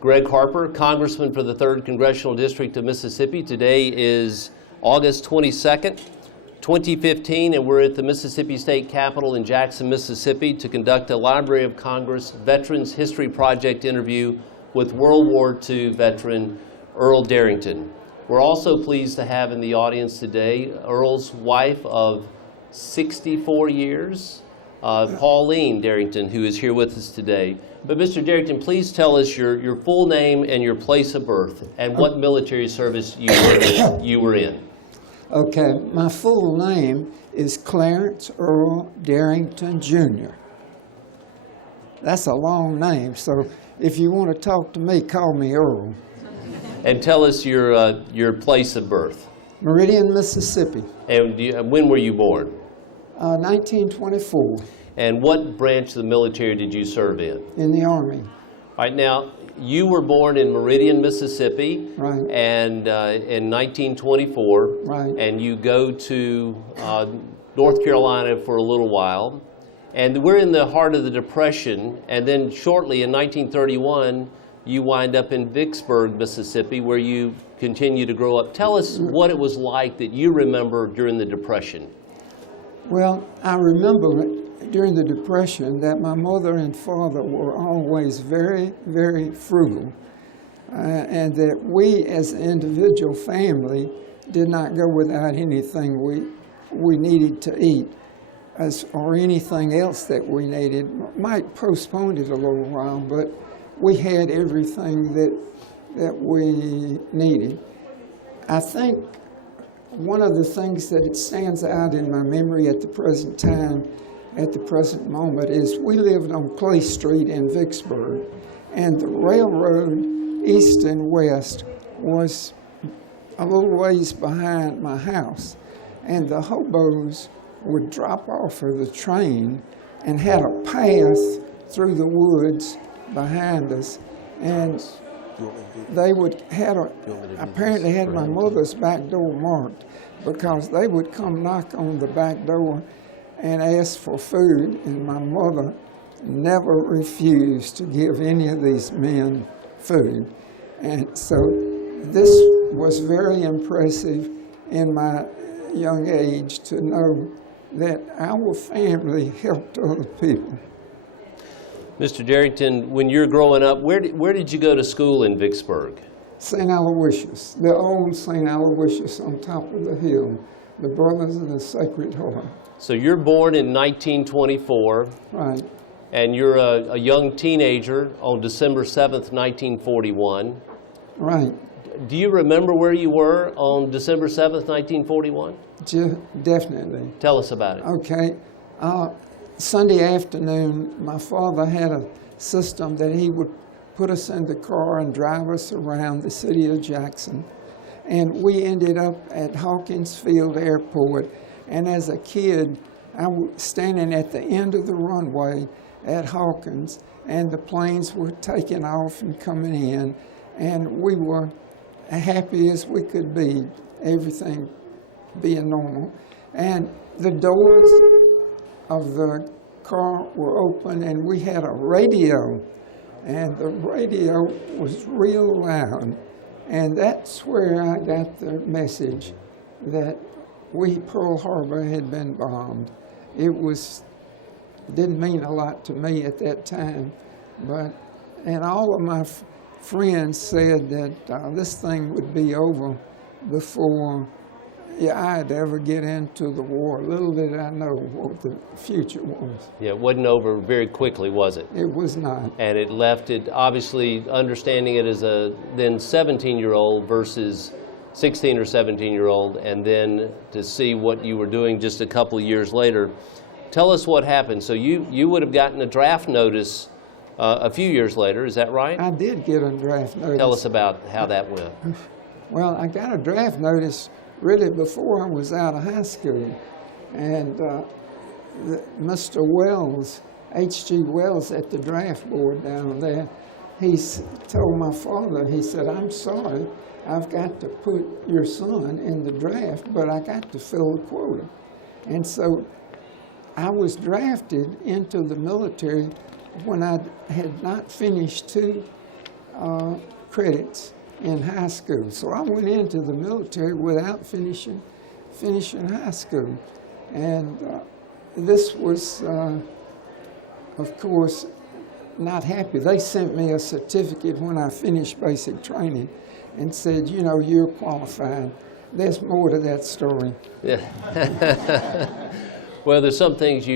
Greg Harper, Congressman for the 3rd Congressional District of Mississippi. Today is August 22nd, 2015, and we're at the Mississippi State Capitol in Jackson, Mississippi to conduct a Library of Congress Veterans History Project interview with World War II veteran Earl Derrington. We're also pleased to have in the audience today Earl's wife of 64 years, Pauline Derrington, who is here with us today. But Mr. Derrington, please tell us your full name and your place of birth and what military service you were in. Okay, my full name is Clarence Earl Derrington, Jr. That's a long name, so if you want to talk to me, call me Earl. And tell us your place of birth. Meridian, Mississippi. And when were you born? 1924. And what branch of the military did you serve in? In the Army. All right, now, you were born in Meridian, Mississippi, right, and in 1924, right, and you go to North Carolina for a little while, and we're in the heart of the Depression, and then shortly in 1931, you wind up in Vicksburg, Mississippi, where you continue to grow up. Tell us what it was like that you remember during the Depression. Well, I remember during the Depression that my mother and father were always very, very frugal, and that we as an individual family did not go without anything we needed to eat or anything else that we needed. Might postpone it a little while, but we had everything that we needed. I think one of the things that it stands out in my memory at the present time, at the present moment, is we lived on Clay Street in Vicksburg, and the railroad east and west was a little ways behind my house, and the hobos would drop off of the train and had a path through the woods behind us, and they would apparently had my mother's back door marked, because they would come knock on the back door and ask for food, and my mother never refused to give any of these men food. And so this was very impressive in my young age to know that our family helped other people. Mr. Derrington, when you're growing up, where did you go to school in Vicksburg? St. Aloysius, the old St. Aloysius on top of the hill, the Brothers of the Sacred Heart. So you're born in 1924. Right. And you're a young teenager on December 7th, 1941. Right. Do you remember where you were on December 7th, 1941? Definitely. Tell us about it. Okay. Sunday afternoon, my father had a system that he would put us in the car and drive us around the city of Jackson. And we ended up at Hawkins Field Airport. And as a kid, I was standing at the end of the runway at Hawkins, and the planes were taking off and coming in, and we were happy as we could be, everything being normal. And the doors of the car were open, and we had a radio, and the radio was real loud, and that's where I got the message that Pearl Harbor had been bombed. It didn't mean a lot to me at that time, and all of my friends said that this thing would be over before I'd ever get into the war. Little did I know what the future was. Yeah, it wasn't over very quickly, was it? It was not. And it left it, obviously, understanding it as a then 17-year-old versus 16 or 17-year-old, and then to see what you were doing just a couple of years later. Tell us what happened. So you would have gotten a draft notice a few years later, is that right? I did get a draft notice. Tell us about how that went. Well, I got a draft notice really before I was out of high school. And Mr. Wells, H.G. Wells at the draft board down there, he told my father, he said, "I'm sorry, I've got to put your son in the draft, but I got to fill the quota." And so I was drafted into the military when I had not finished two credits in high school. So I went into the military without finishing high school. And this was, of course, not happy. They sent me a certificate when I finished basic training and said, you know, you're qualified. There's more to that story. Yeah. Well, there's some things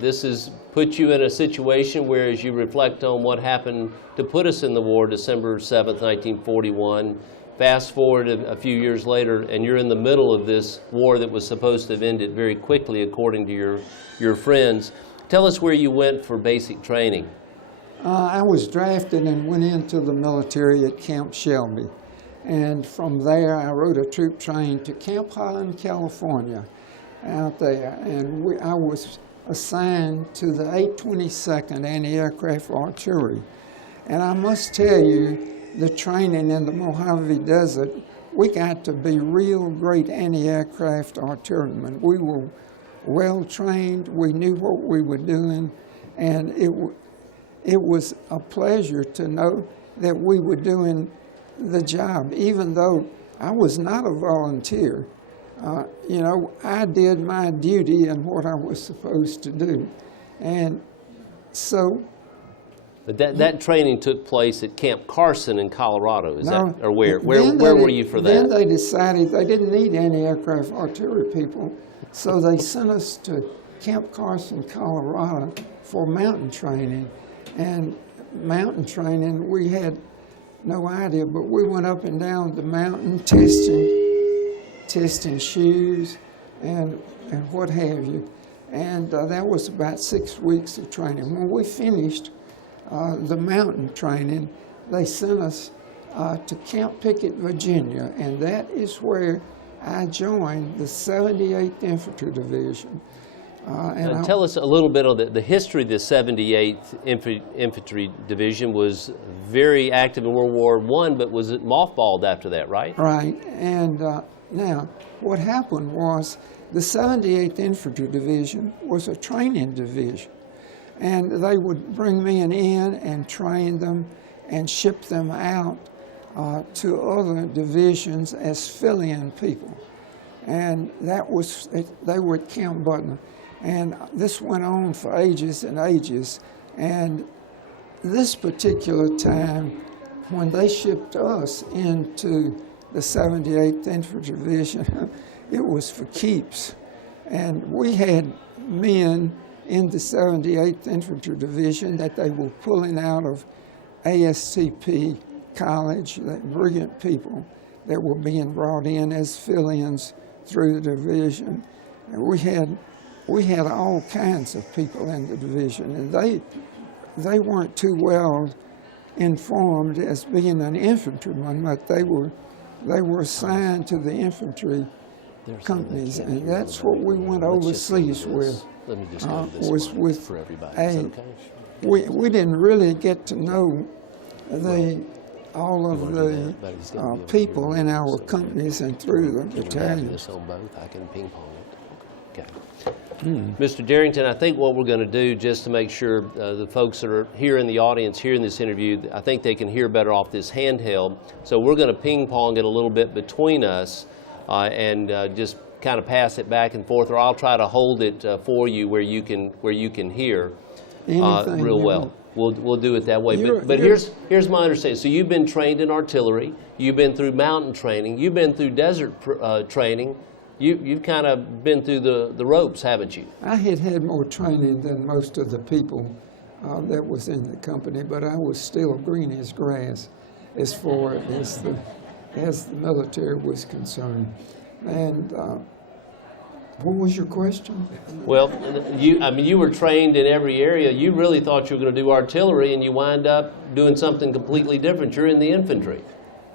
this has put you in a situation where, as you reflect on what happened to put us in the war, December 7th, 1941, fast forward a few years later, and you're in the middle of this war that was supposed to have ended very quickly, according to your friends. Tell us where you went for basic training. I was drafted and went into the military at Camp Shelby. And from there, I rode a troop train to Camp Holland, California, out there. And I was assigned to the 822nd Anti-Aircraft Artillery. And I must tell you, the training in the Mojave Desert, we got to be real great anti-aircraft artillerymen. We were well trained, we knew what we were doing, and it was a pleasure to know that we were doing the job, even though I was not a volunteer. You know, I did my duty and what I was supposed to do. And so... But that training took place at Camp Carson in Colorado, is no, that, or where were you for that? Then they decided they didn't need anti-aircraft artillery people, so they sent us to Camp Carson, Colorado for mountain training. And mountain training, we had no idea, but we went up and down the mountain testing shoes and what have you. And that was about 6 weeks of training. When we finished the mountain training, they sent us to Camp Pickett, Virginia, and that is where I joined the 78th Infantry Division. Tell us a little bit on the history of the 78th Infantry Division. Was very active in World War I, but was it mothballed after that, right? Right, and now what happened was the 78th Infantry Division was a training division. And they would bring men in and train them and ship them out to other divisions as fill-in people. And that was, they were at Camp Butler. And this went on for ages and ages. And this particular time, when they shipped us into the 78th Infantry Division, it was for keeps. And we had men in the 78th Infantry Division that they were pulling out of ASCP College, that brilliant people that were being brought in as fill-ins through the division. And we had all kinds of people in the division, and they weren't too well informed as being an infantryman, but they were assigned to the infantry companies, and that's what we went overseas with. Let me just was with for everybody. a, we didn't really get to know all of the people in our companies and through the battalions. On both, I can ping pong it. Okay. Mr. Derrington, I think what we're going to do, just to make sure the folks that are here in the audience, hearing this interview, I think they can hear better off this handheld. So we're going to ping pong it a little bit between us and just kind of pass it back and forth, or I'll try to hold it for you where you can hear real well. We'll do it that way. But here's my understanding. So you've been trained in artillery. You've been through mountain training. You've been through desert training. You've kind of been through the ropes, haven't you? I had more training than most of the people that was in the company, but I was still green as grass as far as the military was concerned. And what was your question? Well, you were trained in every area. You really thought you were going to do artillery, and you wind up doing something completely different. You're in the infantry.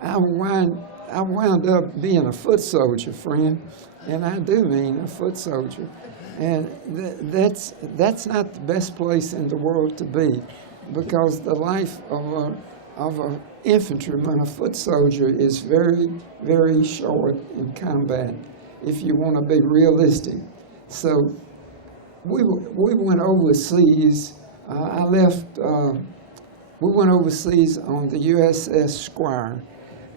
I wound up being a foot soldier, friend, and I do mean a foot soldier. And that's not the best place in the world to be, because the life of an infantryman, a foot soldier, is very, very short in combat, if you want to be realistic. So we went overseas. I left We went overseas on the USS Squire,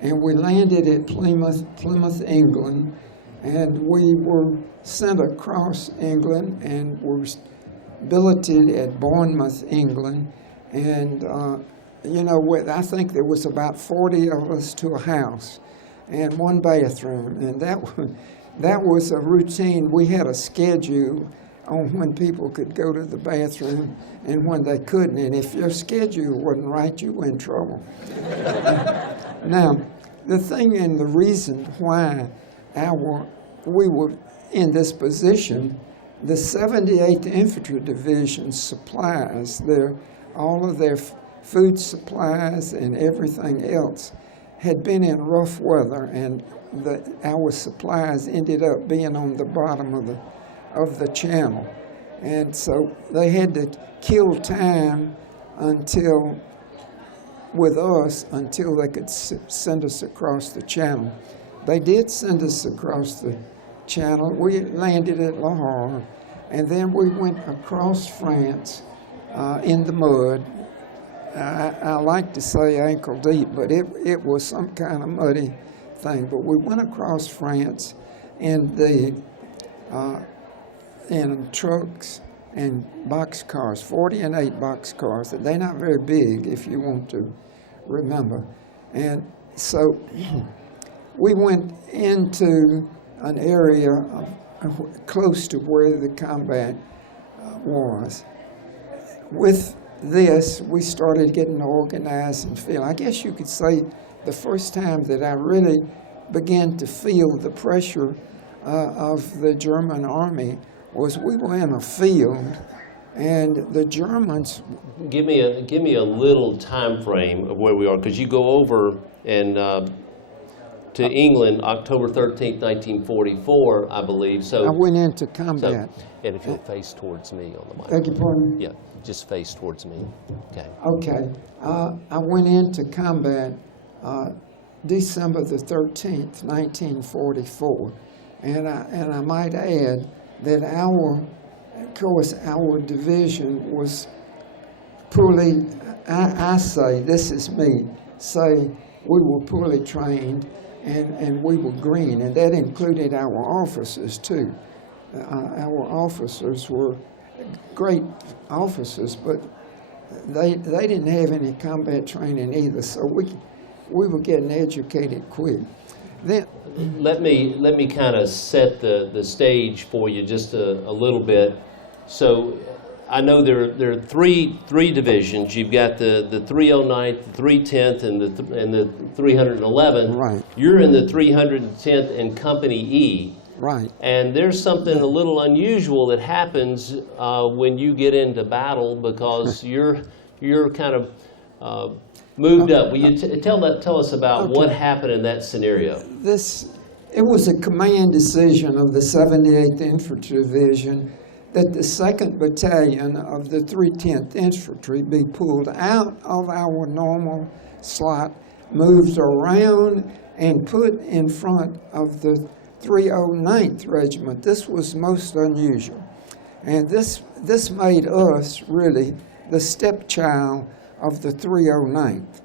and we landed at Plymouth, England, and we were sent across England and were billeted at Bournemouth, England, and I think there was about 40 of us to a house and one bathroom, and that was a routine. We had a schedule on when people could go to the bathroom and when they couldn't, and if your schedule wasn't right, you were in trouble. Now, the thing and the reason why we were in this position, the 78th Infantry Division supplies, all of their food supplies and everything else had been in rough weather, and our supplies ended up being on the bottom of the channel. And so they had to kill time with us until they could send us across the channel. They did send us across the channel. We landed at La Havre, and then we went across France in the mud. I like to say ankle deep, but it was some kind of muddy thing. But we went across France in trucks and boxcars, 40 and 8 boxcars. They're not very big, if you want to remember. And so we went into an area close to where the combat was. With this, we started getting organized and feel. I guess you could say the first time that I really began to feel the pressure of the German army was we were in a field, and the Germans. Give me a little time frame of where we are, because you go over and to England October 13th, 1944, I believe. So I went into combat. And if you'll face towards me on the mic. Beg your pardon? Yeah, just face towards me. Okay. Okay. I went into combat December the 13th, 1944, and I might add that our division was poorly. I say, this is me, say we were poorly trained, and we were green, and that included our officers too. Our officers were great officers, but they didn't have any combat training either, so we were getting educated quick. Then, let me kind of set the stage for you just a little bit. So I know there are three divisions. You've got the 309th, the 310th, and the 311th. Right. You're in the 310th and Company E. Right. And there's something a little unusual that happens when you get into battle, because you're kind of moved up. Will you tell us about what happened in that scenario? It was a command decision of the 78th Infantry Division that the 2nd Battalion of the 310th Infantry be pulled out of our normal slot, moved around, and put in front of the 309th Regiment. This was most unusual. And this made us really the stepchild of the 309th.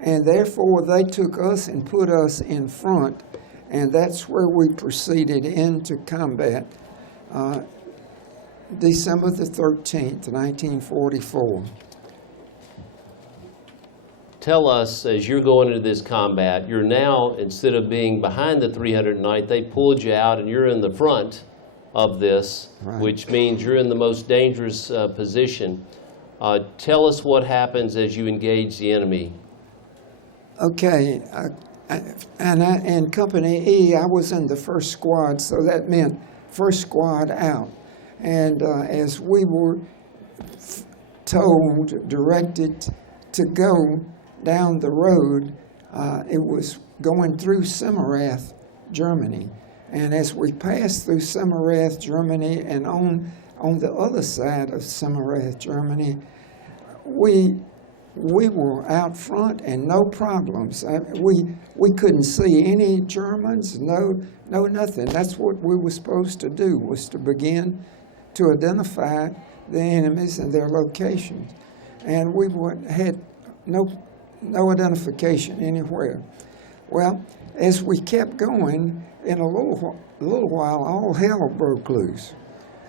And therefore they took us and put us in front, and that's where we proceeded into combat December the 13th, 1944. Tell us, as you're going into this combat, you're now, instead of being behind the 309th, they pulled you out and you're in the front of this, right, which means you're in the most dangerous position. Tell us what happens as you engage the enemy. Okay, in Company E, I was in the first squad, so that meant first squad out. And as we were directed to go down the road, it was going through Semirath, Germany. And as we passed through Semirath, Germany, and on the other side of Semirath, Germany, we were out front and no problems. We couldn't see any Germans, no nothing. That's what we were supposed to do, was to begin to identify the enemies and their locations. And we had no identification anywhere. Well, as we kept going, in a little while, all hell broke loose.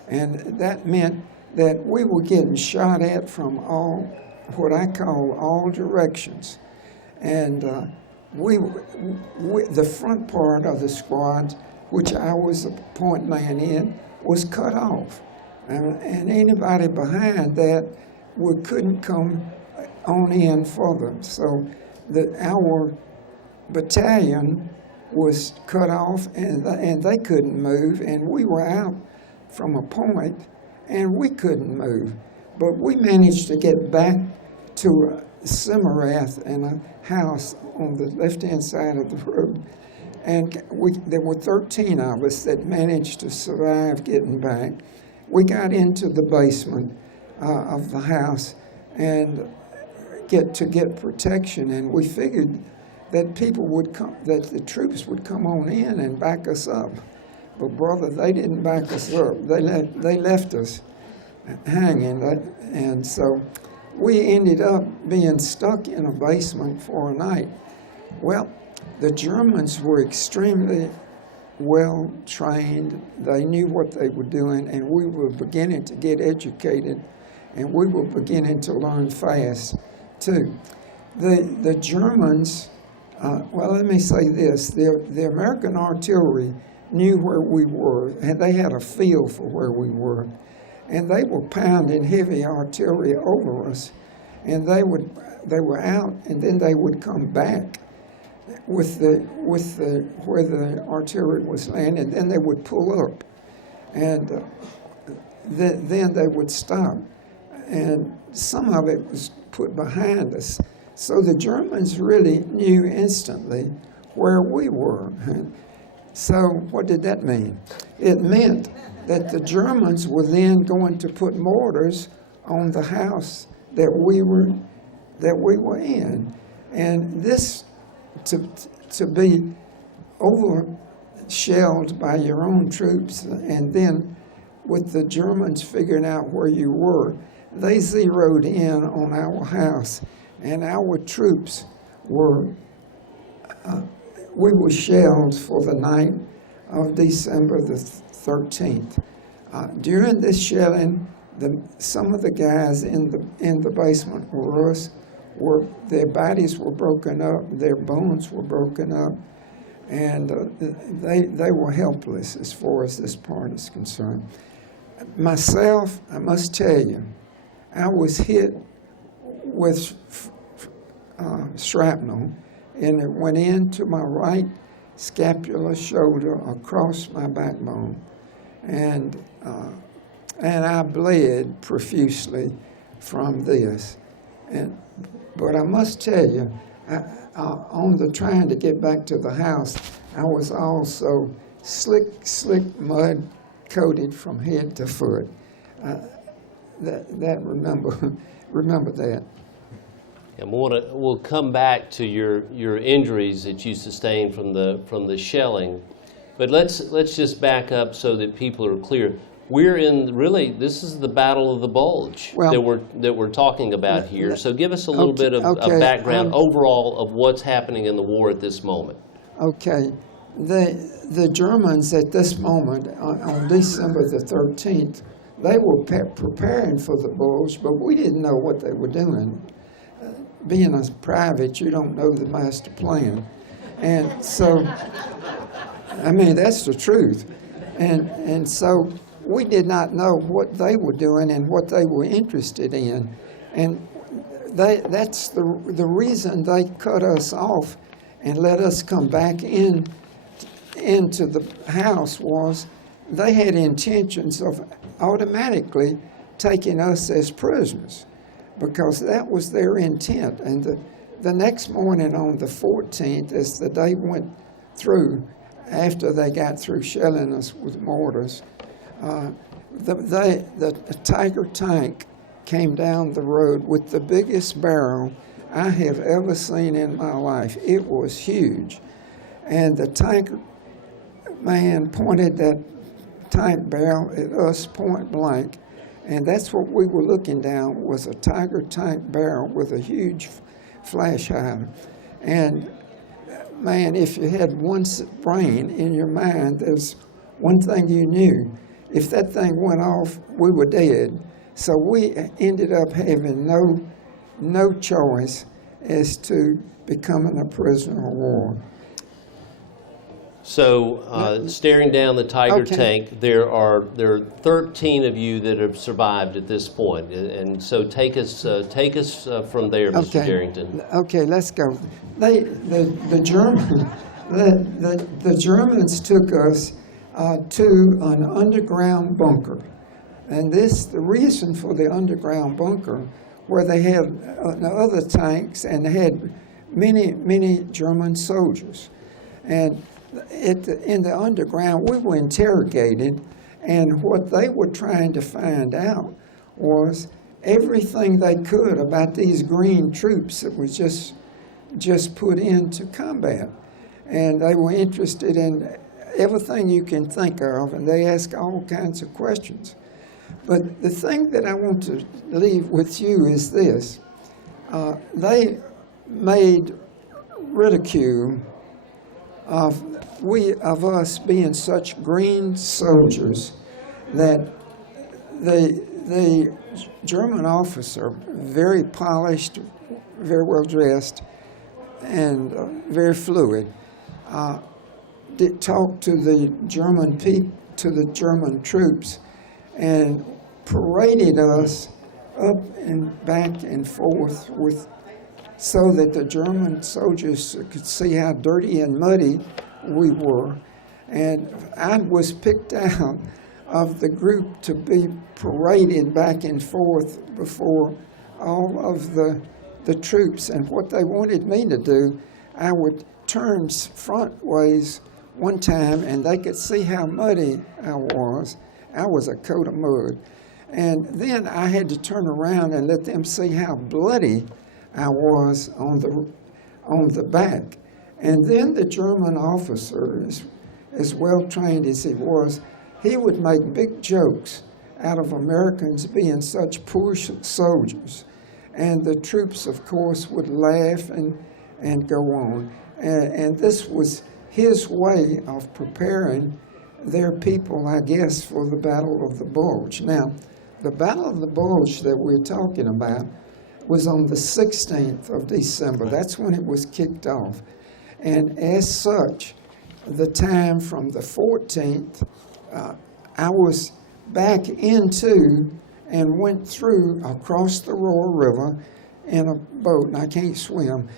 And that meant that we were getting shot at from what I call all directions. And the front part of the squad, which I was a point man in, was cut off. And anybody behind that couldn't come on in further. So our battalion was cut off, and they couldn't move, and we were out from a point, and we couldn't move. But we managed to get back to Cimmerath in a house on the left-hand side of the road, and there were 13 of us that managed to survive getting back. We got into the basement of the house and get protection, and we figured that people would come, that the troops would come on in and back us up. But brother, they didn't back us up. They left us hanging, and so we ended up being stuck in a basement for a night. Well, the Germans were extremely well trained. They knew what they were doing, and we were beginning to get educated, and we were beginning to learn fast too. The Germans, well, let me say this: the American artillery knew where we were, and they had a feel for where we were, and they were pounding heavy artillery over us, and they were out, and then they would come back with where the artillery was landing, and then they would pull up, and then they would stop, and some of it was put behind us. So the Germans really knew instantly where we were. So what did that mean? It meant that the Germans were then going to put mortars on the house that we were in, and this to be over-shelled by your own troops, and then with the Germans figuring out where you were, they zeroed in on our house, and our troops we were shelled for the night of December the 13th. During this shelling, some of the guys in the basement their bodies were broken up, their bones were broken up, and they were helpless as far as this part is concerned. Myself, I must tell you, I was hit with shrapnel, and it went into my right scapular shoulder across my backbone, and I bled profusely from this. But I must tell you, on the trying to get back to the house, I was also slick mud coated from head to foot. Remember that. And we'll come back to your injuries that you sustained from the shelling, but let's just back up so that people are clear. We're in this is the Battle of the Bulge that we're talking about here. So give us a little bit of background overall of what's happening in the war at this moment. Okay, the Germans at this moment on December the 13th, they were preparing for the Bulge, but we didn't know what they were doing. Being a private, you don't know the master plan, and so I mean that's the truth, and so we did not know what they were doing and what they were interested in, and that's the reason they cut us off and let us come back into the house was they had intentions of automatically taking us as prisoners, because that was their intent. And the next morning on the 14th, as the day went through, after they got through shelling us with mortars, the Tiger tank came down the road with the biggest barrel I have ever seen in my life. It was huge. And the tank man pointed that tank barrel at us point blank, and that's what we were looking down, was a Tiger tank barrel with a huge flash hider. And man, if you had one brain in your mind, there's one thing you knew. If that thing went off, we were dead. So we ended up having no choice as to becoming a prisoner of war. So, staring down the Tiger Okay. tank, there are 13 of you that have survived at this point, and so take us from there, Mr. Derrington. Okay, let's go. The Germans took us to an underground bunker, and the reason for the underground bunker, where they had other tanks and they had many German soldiers, and in the underground, we were interrogated, and what they were trying to find out was everything they could about these green troops that was just put into combat. And they were interested in everything you can think of, and they asked all kinds of questions. But the thing that I want to leave with you is this. They made ridicule of us being such green soldiers that the German officer, very polished, very well dressed, and very fluid, did talk to the German troops, and paraded us up and back and forth so that the German soldiers could see how dirty and muddy we were. And I was picked out of the group to be paraded back and forth before all of the troops. And what they wanted me to do, I would turn front ways one time, and they could see how muddy I was. I was a coat of mud. And then I had to turn around and let them see how bloody I was on the back. And then the German officer, as well trained as he was, he would make big jokes out of Americans being such poor soldiers. And the troops, of course, would laugh and go on. And this was his way of preparing their people, I guess, for the Battle of the Bulge. Now, the Battle of the Bulge that we're talking about was on the 16th of December. That's when it was kicked off. And as such, the time from the 14th, I was back into and went through across the Royal River in a boat, and I can't swim,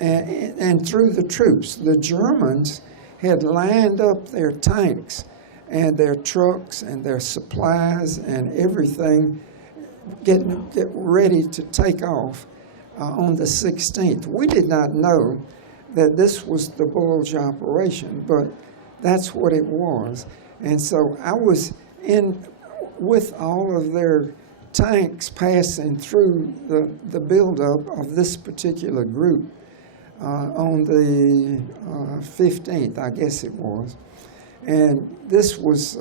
and through the troops. The Germans had lined up their tanks and their trucks and their supplies and everything, get ready to take off on the 16th. We did not know that this was the Bulge operation, but that's what it was. And so I was in with all of their tanks passing through the buildup of this particular group on the 15th, I guess it was. And this was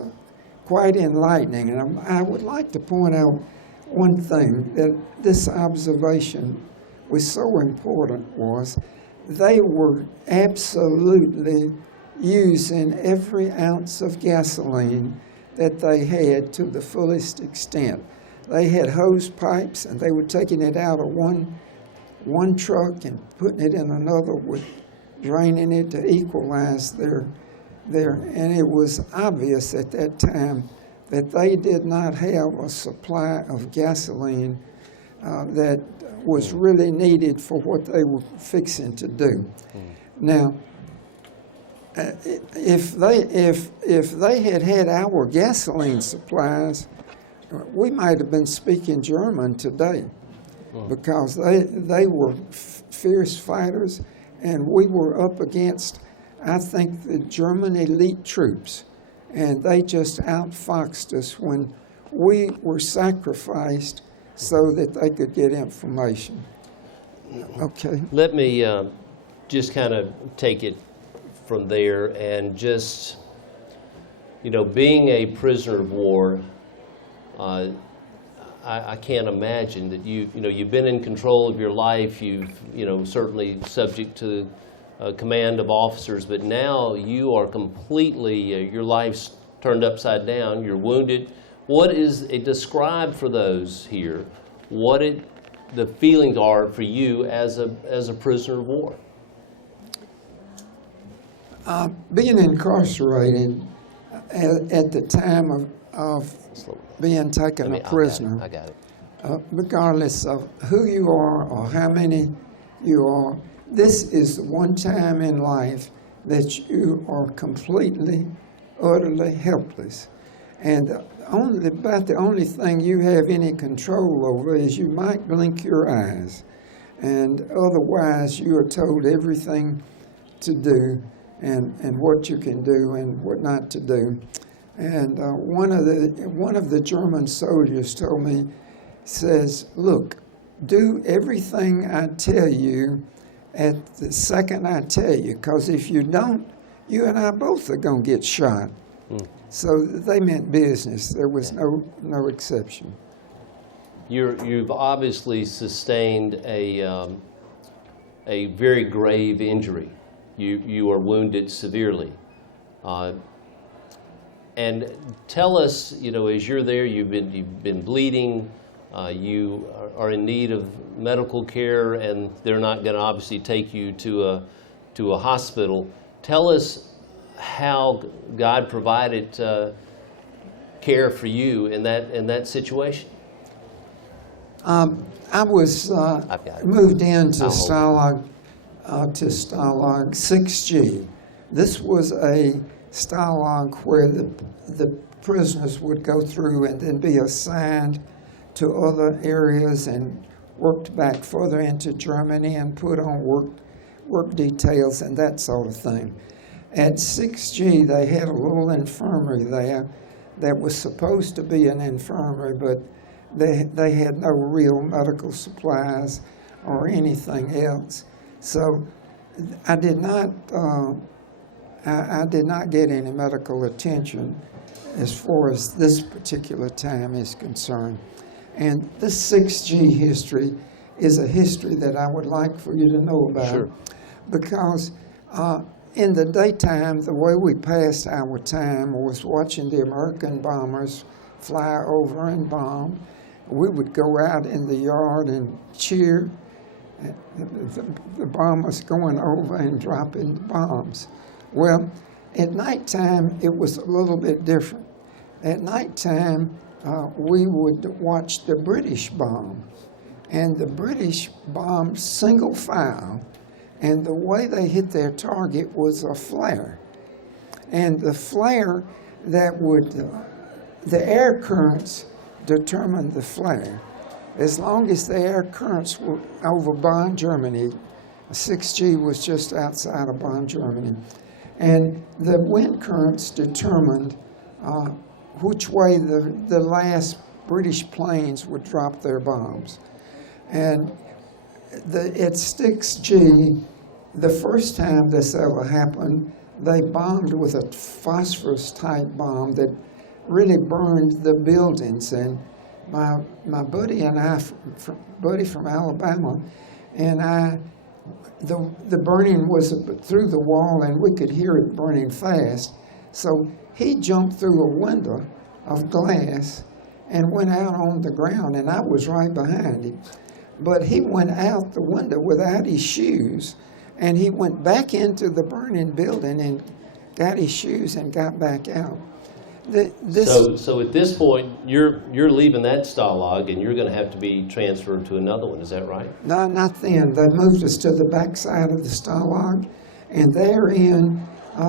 quite enlightening. And I would like to point out one thing, that this observation was so important, was they were absolutely using every ounce of gasoline that they had to the fullest extent. They had hose pipes, and they were taking it out of one truck and putting it in another, with draining it to equalize their. And it was obvious at that time that they did not have a supply of gasoline that was really needed for what they were fixing to do. Now, if they had our gasoline supplies, we might have been speaking German today, because they were fierce fighters, and we were up against, I think, the German elite troops, and they just outfoxed us when we were sacrificed so that they could get information. Okay. Let me just kind of take it from there, and just, being a prisoner of war, I can't imagine that you've been in control of your life. You've certainly subject to command of officers, but now you are completely your life's turned upside down. You're wounded. What is it? Describe for those here what the feelings are for you as a prisoner of war. Being incarcerated at the time of being taken a prisoner, I got it. regardless of who you are or how many you are, this is the one time in life that you are completely, utterly helpless. And about the only thing you have any control over is you might blink your eyes. And otherwise, you are told everything to do and what you can do and what not to do. And one of the German soldiers told me, says, look, do everything I tell you at the second I tell you, because if you don't, you and I both are going to get shot. So they meant business. There was no exception. You've obviously sustained a very grave injury. You are wounded severely. And tell us, as you're there, you've been bleeding. You are in need of medical care, and they're not going to obviously take you to a hospital. Tell us how God provided care for you in that situation. I was moved into Stalag 6G. This was a stalag where the prisoners would go through and then be assigned to other areas and worked back further into Germany and put on work details and that sort of thing. At 6G, they had a little infirmary there that was supposed to be an infirmary, but they had no real medical supplies or anything else. So I did not get any medical attention as far as this particular time is concerned. And this 6G history is a history that I would like for you to know about. Sure. Because in the daytime, the way we passed our time was watching the American bombers fly over and bomb. We would go out in the yard and cheer the bombers going over and dropping the bombs. Well, at nighttime, it was a little bit different. At nighttime, we would watch the British bomb. And the British bombed single file, and the way they hit their target was a flare. And the flare that the air currents determined the flare. As long as the air currents were over Bonn, Germany, 6G was just outside of Bonn, Germany, and the wind currents determined which way the last British planes would drop their bombs. And at 6G, the first time this ever happened, they bombed with a phosphorus-type bomb that really burned the buildings. And my buddy and I, buddy from Alabama, and the burning was through the wall, and we could hear it burning fast. So he jumped through a window of glass and went out on the ground, and I was right behind him. But he went out the window without his shoes, and he went back into the burning building and got his shoes and got back out. So at this point, you're leaving that stalag, and you're going to have to be transferred to another one. Is that right? No, not then. They moved us to the backside of the stalag, and therein,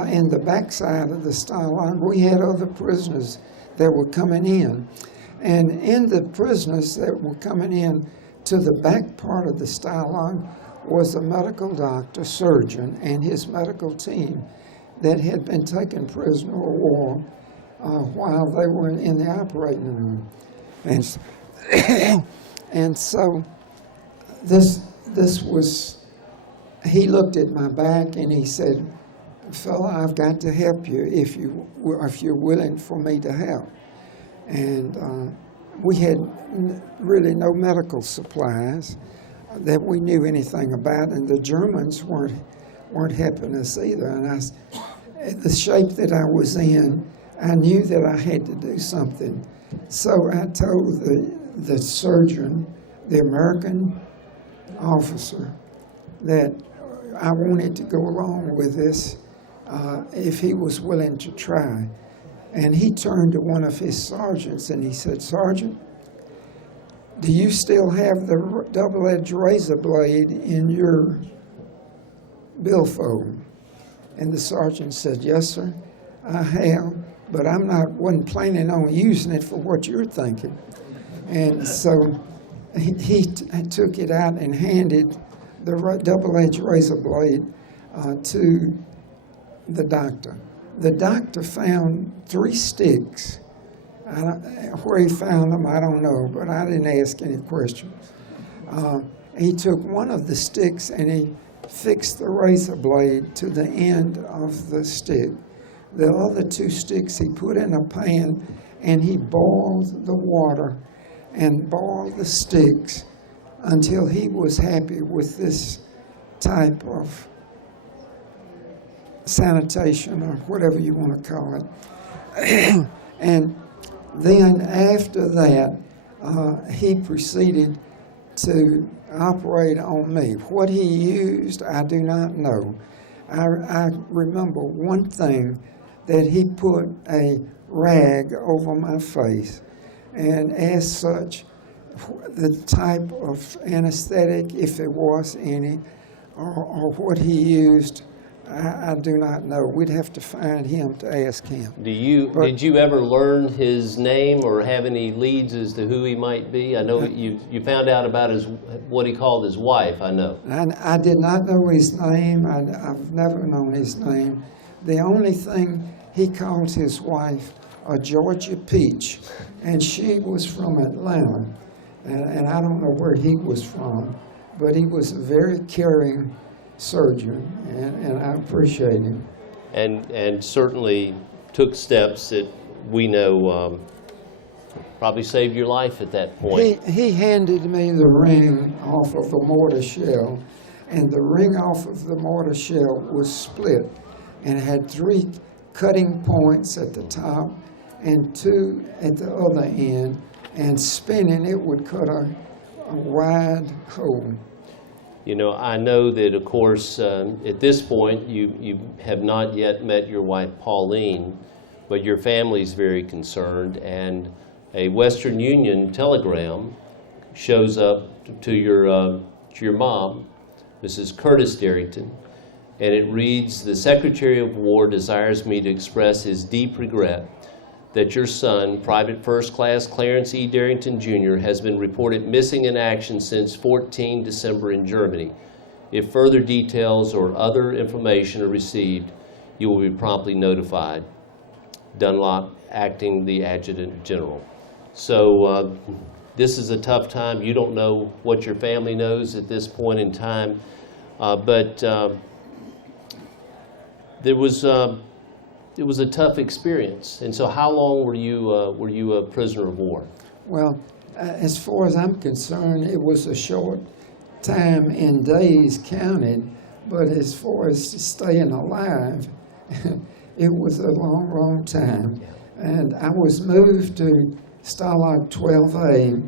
in the backside of the stalag, we had other prisoners that were coming in. And in the prisoners that were coming in to the back part of the stalag was a medical doctor, surgeon, and his medical team that had been taken prisoner of war while they were in the operating room. And so this was, he looked at my back and he said, "Fella, I've got to help you if you're willing for me to help." And we had really no medical supplies that we knew anything about, and the Germans weren't helping us either. And the shape that I was in, I knew that I had to do something. So I told the surgeon, the American officer, that I wanted to go along with this if he was willing to try. And he turned to one of his sergeants and he said, "Sergeant, do you still have the double-edged razor blade in your billfold?" And the sergeant said, "Yes, sir, I have, but wasn't planning on using it for what you're thinking." And so he took it out and handed the double-edged razor blade to the doctor. The doctor found 3 sticks. Where he found them, I don't know, but I didn't ask any questions. He took one of the sticks and he fixed the razor blade to the end of the stick. The other 2 sticks he put in a pan and he boiled the water and boiled the sticks until he was happy with this type of sanitation, or whatever you want to call it. And then after that, he proceeded to operate on me. What he used, I do not know. I remember one thing, that he put a rag over my face, and as such, the type of anesthetic, if there was any, or what he used, I do not know. We'd have to find him to ask him. Did you ever learn his name or have any leads as to who he might be? I know you found out about what he called his wife, I know. I did not know his name. I've never known his name. The only thing, he called his wife a Georgia Peach, and she was from Atlanta. And I don't know where he was from, but he was a very caring surgeon, and I appreciate him. And certainly took steps that we know probably saved your life at that point. He handed me the ring off of the mortar shell, and the ring off of the mortar shell was split, and it had 3 cutting points at the top and 2 at the other end, and spinning it would cut a wide hole. You know, I know that, of course, at this point, you have not yet met your wife, Pauline, but your family's very concerned, and a Western Union telegram shows up to your mom, Mrs. Curtis Derrington, and it reads, "The Secretary of War desires me to express his deep regret that your son, Private First Class Clarence E. Derrington, Jr., has been reported missing in action since 14 December in Germany. If further details or other information are received, you will be promptly notified. Dunlop, acting the Adjutant General." So this is a tough time. You don't know what your family knows at this point in time, but it was a tough experience. And so how long were you a prisoner of war? Well, as far as I'm concerned, it was a short time in days counted, but as far as staying alive, it was a long, long time. And I was moved to Stalag 12A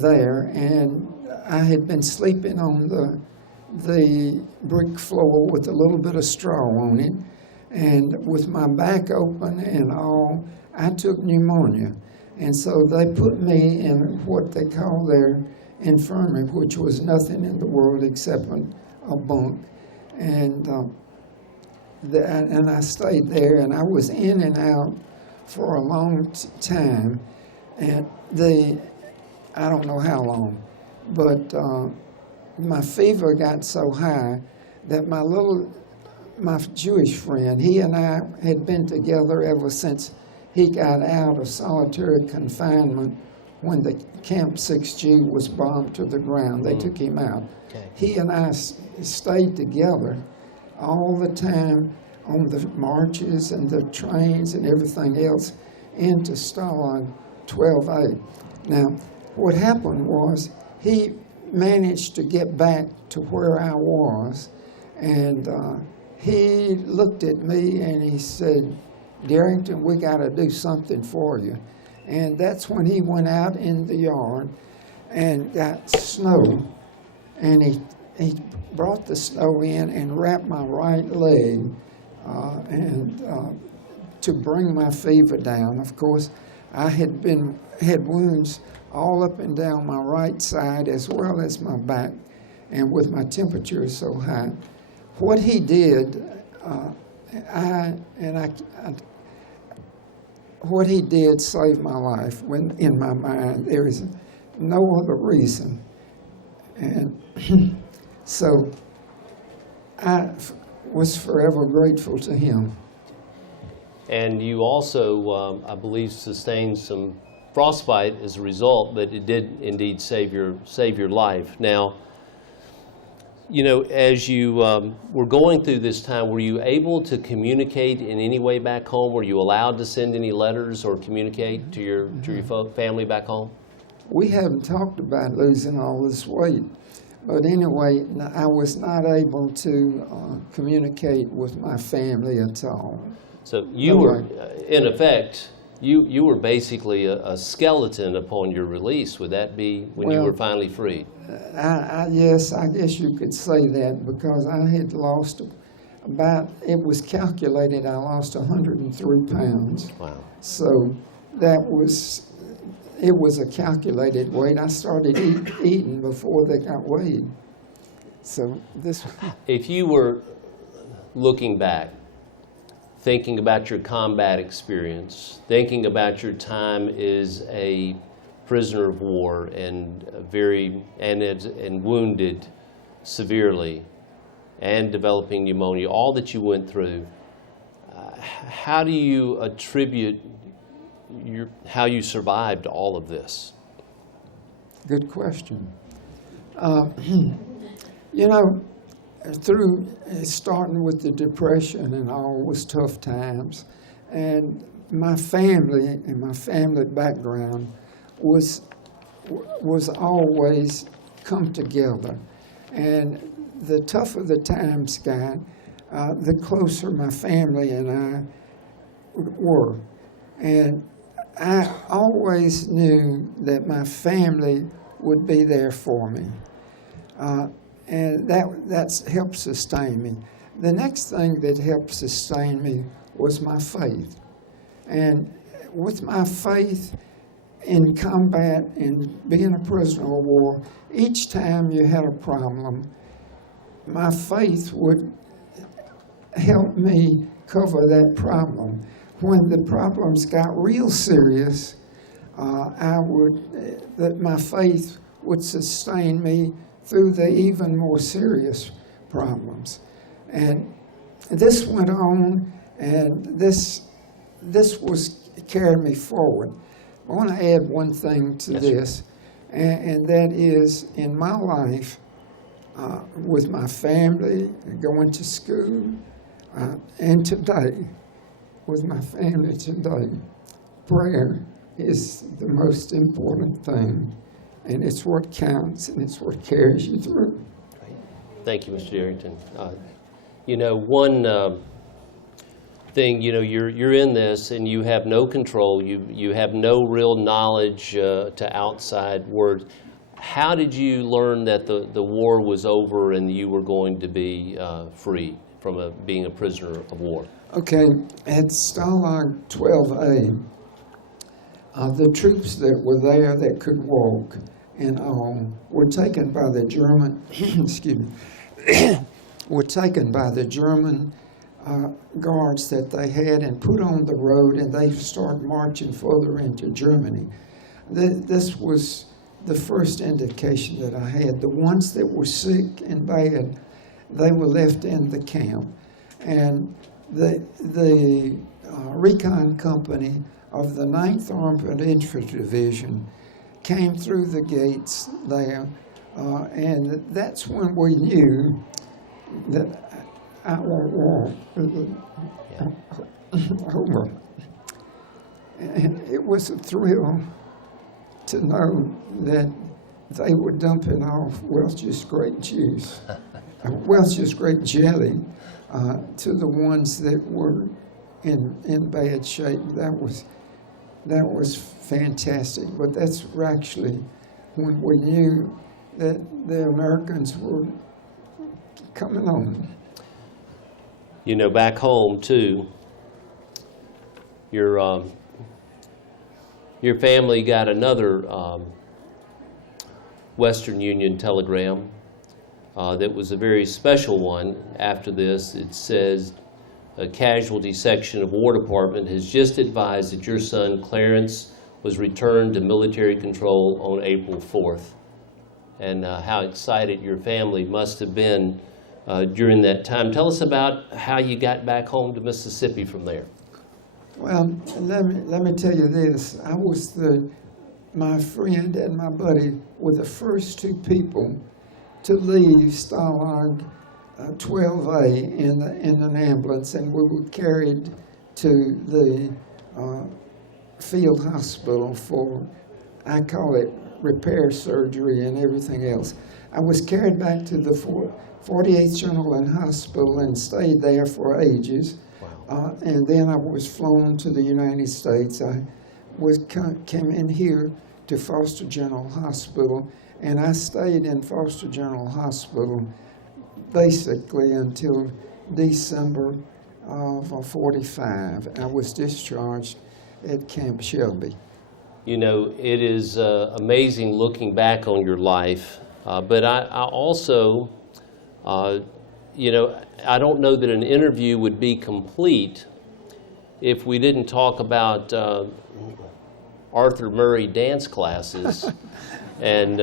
there, and I had been sleeping on the brick floor with a little bit of straw on it. And with my back open and all, I took pneumonia. And so they put me in what they call their infirmary, which was nothing in the world except a bunk. And I stayed there, and I was in and out for a long time. And I don't know how long, but my fever got so high that my Jewish friend, he and I had been together ever since he got out of solitary confinement when the Camp 6G was bombed to the ground. They took him out. Okay. He and I stayed together all the time on the marches and the trains and everything else into Stalag 12A. Now, what happened was he managed to get back to where I was, and he looked at me and he said, "Derrington, we got to do something for you." And that's when he went out in the yard and got snow, and he brought the snow in and wrapped my right leg to bring my fever down. Of course, I had wounds all up and down my right side as well as my back, and with my temperature so high. What he did, what he did saved my life. When in my mind, there is no other reason, and so I was forever grateful to him. And you also, I believe, sustained some frostbite as a result, but it did indeed save your life. Now, you know, as you were going through this time, were you able to communicate in any way back home? Were you allowed to send any letters or communicate to your family back home? We haven't talked about losing all this weight, but anyway, I was not able to communicate with my family at all. So you were, in effect, you were basically a skeleton upon your release. Would that be when you were finally freed? Yes, I guess you could say that, because I had lost it was calculated I lost 103 pounds. Wow. So it was a calculated weight. I started eating before they got weighed. So this. If you were looking back, thinking about your combat experience, thinking about your time as a prisoner of war and wounded severely, and developing pneumonia, all that you went through, how do you attribute how you survived all of this? Good question. You know, through starting with the Depression and all was tough times, and my family and my family background was always come together, and the tougher the times got, the closer my family and I were, and I always knew that my family would be there for me. And that helped sustain me. The next thing that helped sustain me was my faith. And with my faith in combat and being a prisoner of war, each time you had a problem, my faith would help me cover that problem. When the problems got real serious, my faith would sustain me through the even more serious problems. And this went on, and this was carrying me forward. I want to add one thing to this, and that is, in my life, with my family, going to school, and today, with my family today, prayer is the most important thing, and it's what counts, and it's what carries you through. Thank you, Mr. Derrington. You know, one thing, you know, you're in this and you have no control. You have no real knowledge to outside words. How did you learn that the war was over and you were going to be free from being a prisoner of war? Okay, at Stalag 12A, the troops that were there that could walk and all were taken by the German, excuse me, were taken by the German guards that they had and put on the road, and they started marching further into Germany. This was the first indication that I had. The ones that were sick and bad, they were left in the camp. And the recon company of the 9th Armored Infantry Division came through the gates there, and that's when we knew that our war was over. And it was a thrill to know that they were dumping off Welch's grape juice, Welch's grape jelly, to the ones that were in bad shape. That was fantastic. But that's actually when we knew that the Americans were coming on. You know, back home too, your family got another Western Union telegram that was a very special one. After this, it says, a casualty section of War Department has just advised that your son Clarence was returned to military control on April 4th. And how excited your family must have been during that time. Tell us about how you got back home to Mississippi from there. Well, let me tell you this. My friend and my buddy were the first two people to leave Stalag 12A in an ambulance, and we were carried to the field hospital for, I call it repair surgery and everything else. I was carried back to the 48th General and Hospital and stayed there for ages. Wow. And then I was flown to the United States. I came in here to Foster General Hospital, and I stayed in Foster General Hospital basically until December of '45. I was discharged at Camp Shelby. You know, it is amazing looking back on your life, but I also, you know, I don't know that an interview would be complete if we didn't talk about Arthur Murray dance classes. And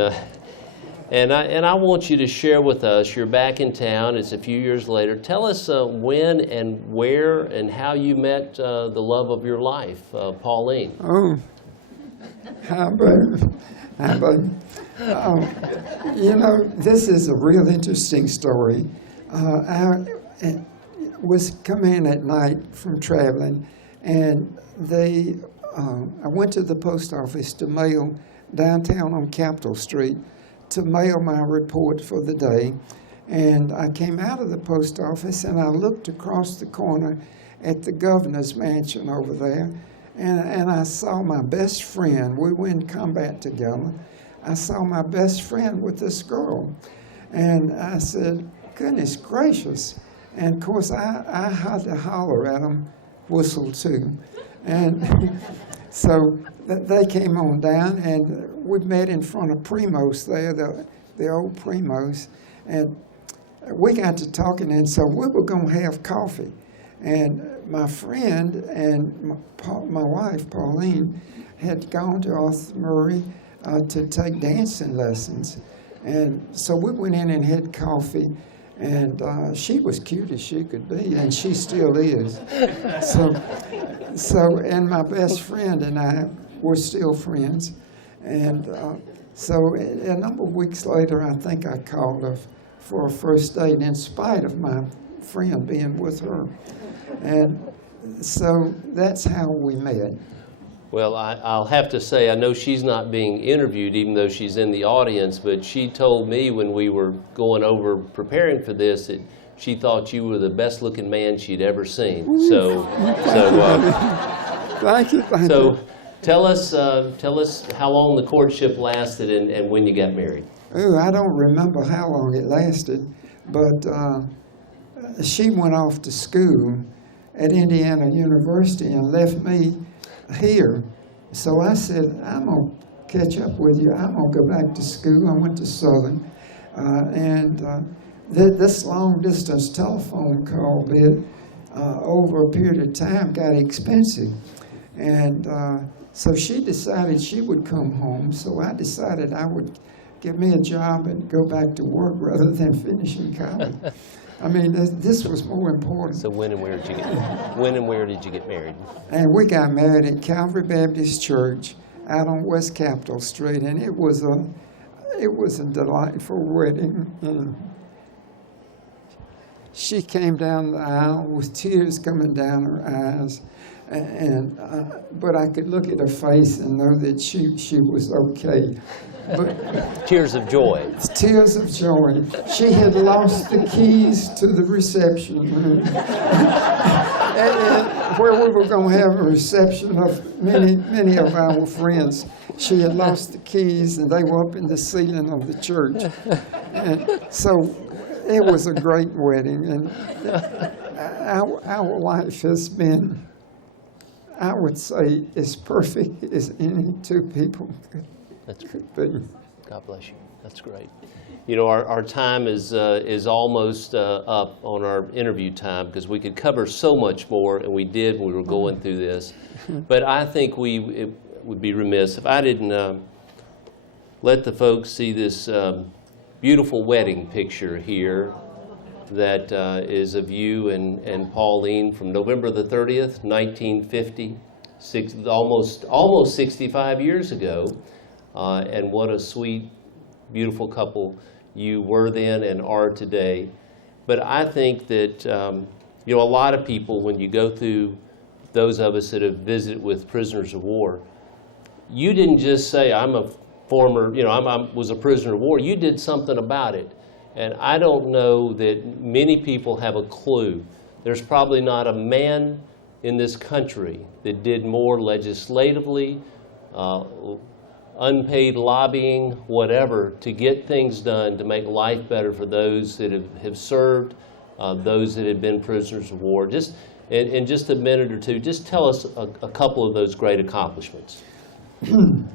I want you to share with us, you're back in town, it's a few years later. Tell us when and where and how you met the love of your life, Pauline. Oh, how about you know, this is a real interesting story. I was coming in at night from traveling, and I went to the post office to mail downtown on Capitol Street to mail my report for the day. And I came out of the post office and I looked across the corner at the governor's mansion over there, and I saw my best friend. We were in combat together. I saw my best friend with this girl, and I said, goodness gracious. And of course I had to holler at him, whistle too. And so they came on down, and we met in front of Primos there, the old Primos, and we got to talking, and so we were going to have coffee. And my friend and my wife, Pauline, had gone to Arthur Murray to take dancing lessons. And so we went in and had coffee, and she was cute as she could be, and she still is. So, and my best friend and I were still friends. And so a number of weeks later, I think I called her for a first date in spite of my friend being with her. And so that's how we met. Well, I'll have to say, I know she's not being interviewed, even though she's in the audience, but she told me when we were going over preparing for this that she thought you were the best looking man she'd ever seen. Thank you. So tell us how long the courtship lasted and when you got married. Oh, I don't remember how long it lasted, but she went off to school at Indiana University and left me here. So I said, I'm going to catch up with you. I'm going to go back to school. I went to Southern. This long-distance telephone call bit over a period of time got expensive. And so she decided she would come home. So I decided I would give me a job and go back to work rather than finishing college. I mean, this was more important. So when and where did you get married? And we got married at Calvary Baptist Church out on West Capitol Street, and it was a delightful wedding. And she came down the aisle with tears coming down her eyes, But I could look at her face and know that she was okay. But Tears of joy. tears of joy. She had lost the keys to the reception room. And where we were going to have a reception of many of our friends, she had lost the keys, and they were up in the ceiling of the church. And so it was a great wedding, and our life has been, I would say, as perfect as any two people That's could be. God bless you. That's great. You know, our time is almost up on our interview time because we could cover so much more, and we did when we were going through this. But I think it would be remiss if I didn't let the folks see this beautiful wedding picture here that is of you and Pauline from November the 30th, 1950, almost 65 years ago. And what a sweet, beautiful couple you were then and are today. But I think that, you know, a lot of people, when you go through, those of us that have visited with prisoners of war, you didn't just say, I'm a former, you know, I was a prisoner of war. You did something about it. And I don't know that many people have a clue. There's probably not a man in this country that did more legislatively, unpaid lobbying, whatever, to get things done to make life better for those that have served, those that have been prisoners of war. Just in just a minute or two, just tell us a couple of those great accomplishments.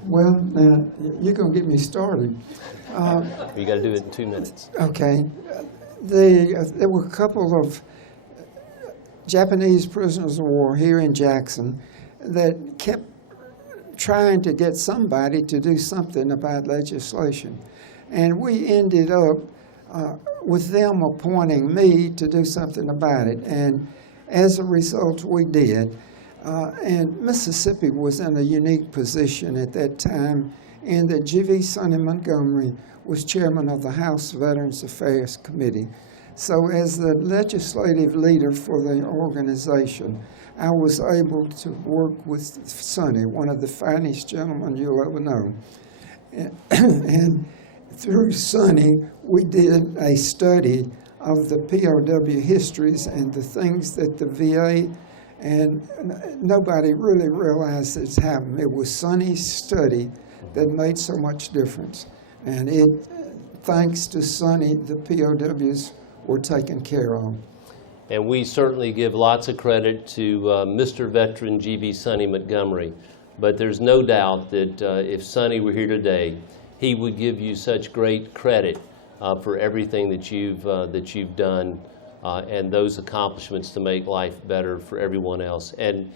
Well, now, you're going to get me started. You got to do it in 2 minutes. Okay. There were a couple of Japanese prisoners of war here in Jackson that kept trying to get somebody to do something about legislation. And we ended up with them appointing me to do something about it. And as a result, we did. And Mississippi was in a unique position at that time in that G.V. Sonny Montgomery was chairman of the House Veterans Affairs Committee. So as the legislative leader for the organization, I was able to work with Sonny, one of the finest gentlemen you'll ever know. And through Sonny, we did a study of the POW histories and the things that the VA, and nobody really realized it's happened. It was Sonny's study that made so much difference. And thanks to Sonny, the POWs were taken care of. And we certainly give lots of credit to Mr. Veteran G.V. Sonny Montgomery. But there's no doubt that if Sonny were here today, he would give you such great credit for everything that you've done and those accomplishments to make life better for everyone else. And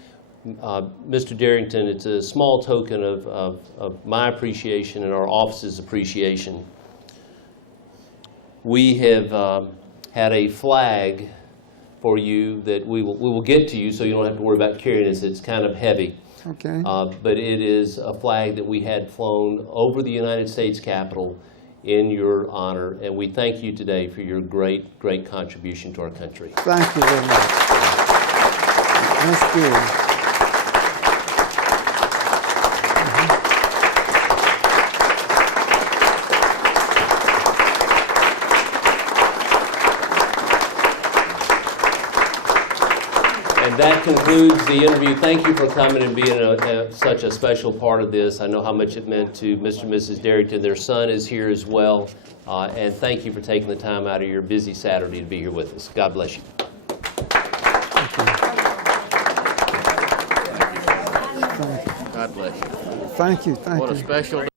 Mr. Derrington, it's a small token of my appreciation and our office's appreciation. We have had a flag for you that we will get to you, so you don't have to worry about carrying it. It's kind of heavy. Okay. But it is a flag that we had flown over the United States Capitol in your honor, and we thank you today for your great, great contribution to our country. Thank you very much. That's good. And that concludes the interview. Thank you for coming and being such a special part of this. I know how much it meant to Mr. and Mrs. Derrington. Their son is here as well. And thank you for taking the time out of your busy Saturday to be here with us. God bless you. God bless you. Thank you. Thank What a you. special day.